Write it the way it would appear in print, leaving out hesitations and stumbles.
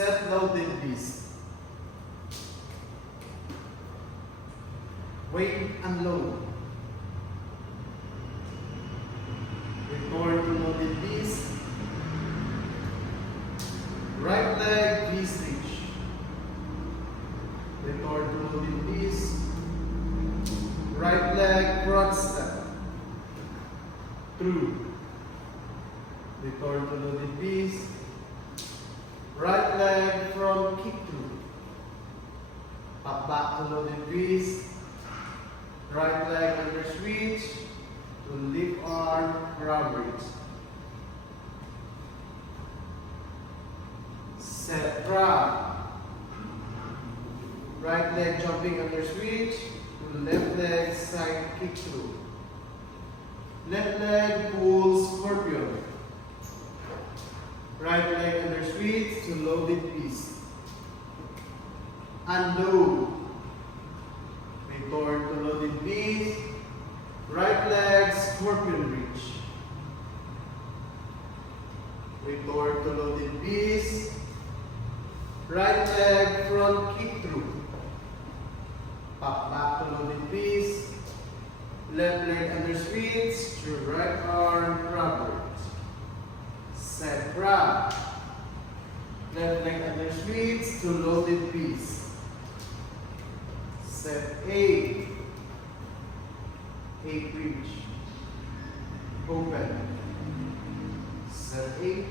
Set loaded beast. Wave and load. Return to loaded beast. Right leg V-stitch. Return to loaded beast. Right leg front step. Through. Return to loaded beast. Right leg from kick through. Up back to loaded beast. Right leg under switch to lift arm grab bridge. Set grab. Right leg jumping under switch to left leg side kick through. Left leg pull scorpion. Right leg under switch to loaded beast. Unload. Return to loaded beast. Right leg scorpion reach. Return to loaded beast. Right leg front kick through. Pop back to loaded beast. Left leg under switch to right arm grab. Set grab. Left leg under switch to loaded beast. Set 8. 8 reach. Open. Set 8.